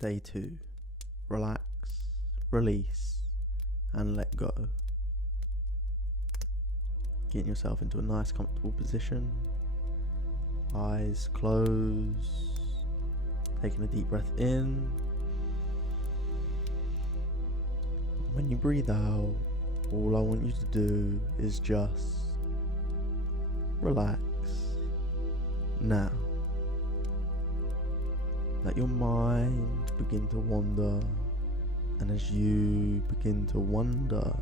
Day 2. Relax, release, and let go. Getting yourself into a nice comfortable position. Eyes closed. Taking a deep breath in. When you breathe out, all I want you to do is just relax. Now, let your mind begin to wander, and as you begin to wonder,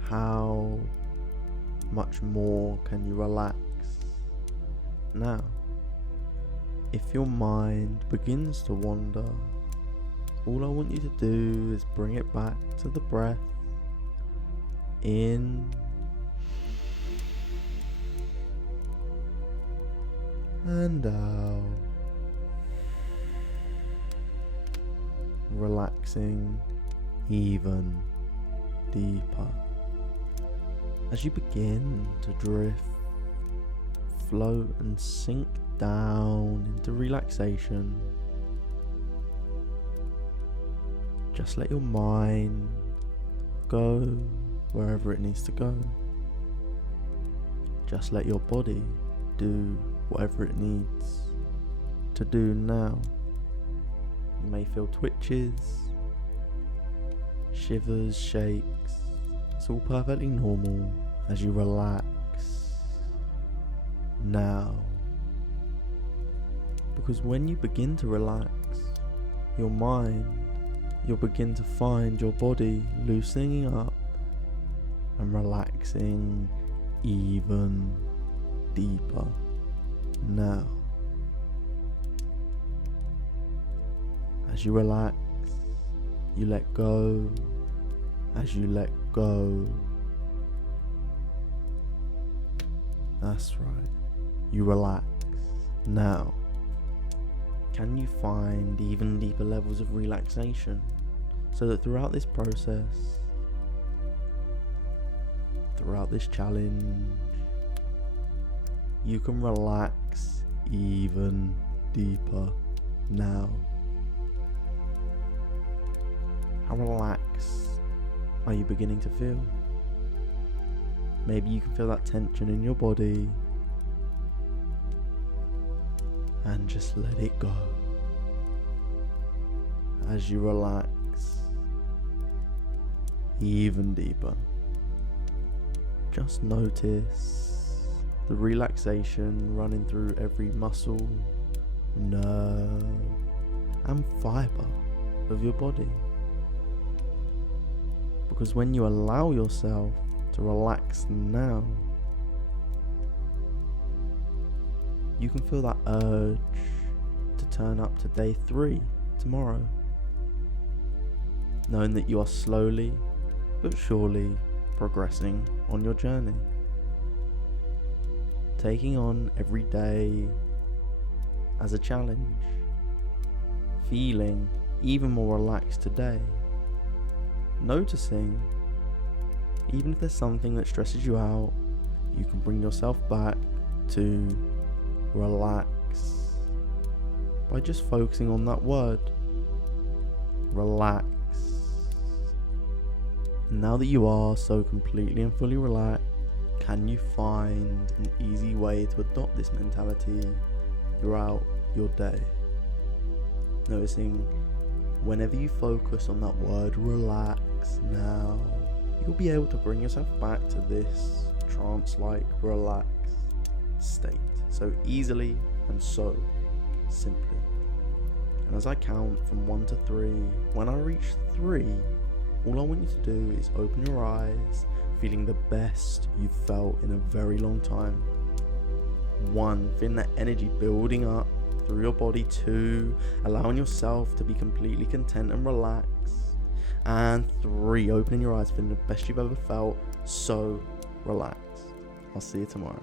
how much more can you relax? Now, if your mind begins to wander, all I want you to do is bring it back to the breath. In and out. Relaxing even deeper as you begin to drift, float and sink down into relaxation. Just let your mind go wherever it needs to go. Just let your body do whatever it needs to do now. You may feel twitches, shivers, shakes. It's all perfectly normal as you relax now. Because when you begin to relax your mind, you'll begin to find your body loosening up and relaxing even deeper now. As you relax, you let go. As you let go, that's right, you relax. Now, can you find even deeper levels of relaxation so that throughout this process, throughout this challenge, you can relax even deeper now? How relaxed are you beginning to feel? Maybe you can feel that tension in your body and just let it go as you relax even deeper. Just notice the relaxation running through every muscle, nerve and fibre of your body. Because when you allow yourself to relax now, you can feel that urge to turn up to day 3 tomorrow, knowing that you are slowly but surely progressing on your journey, taking on every day as a challenge, feeling even more relaxed today. Noticing, even if there's something that stresses you out, you can bring yourself back to relax by just focusing on that word, relax. And now that you are so completely and fully relaxed, can you find an easy way to adopt this mentality throughout your day? Noticing whenever you focus on that word relax now, you'll be able to bring yourself back to this trance-like relaxed state so easily and so simply. And as I count from 1 to 3, when I reach 3, all I want you to do is open your eyes, feeling the best you've felt in a very long time. 1, feeling that energy building up through your body. 2, allowing yourself to be completely content and relaxed. And 3, opening your eyes, feeling the best you've ever felt, so relaxed. I'll see you tomorrow.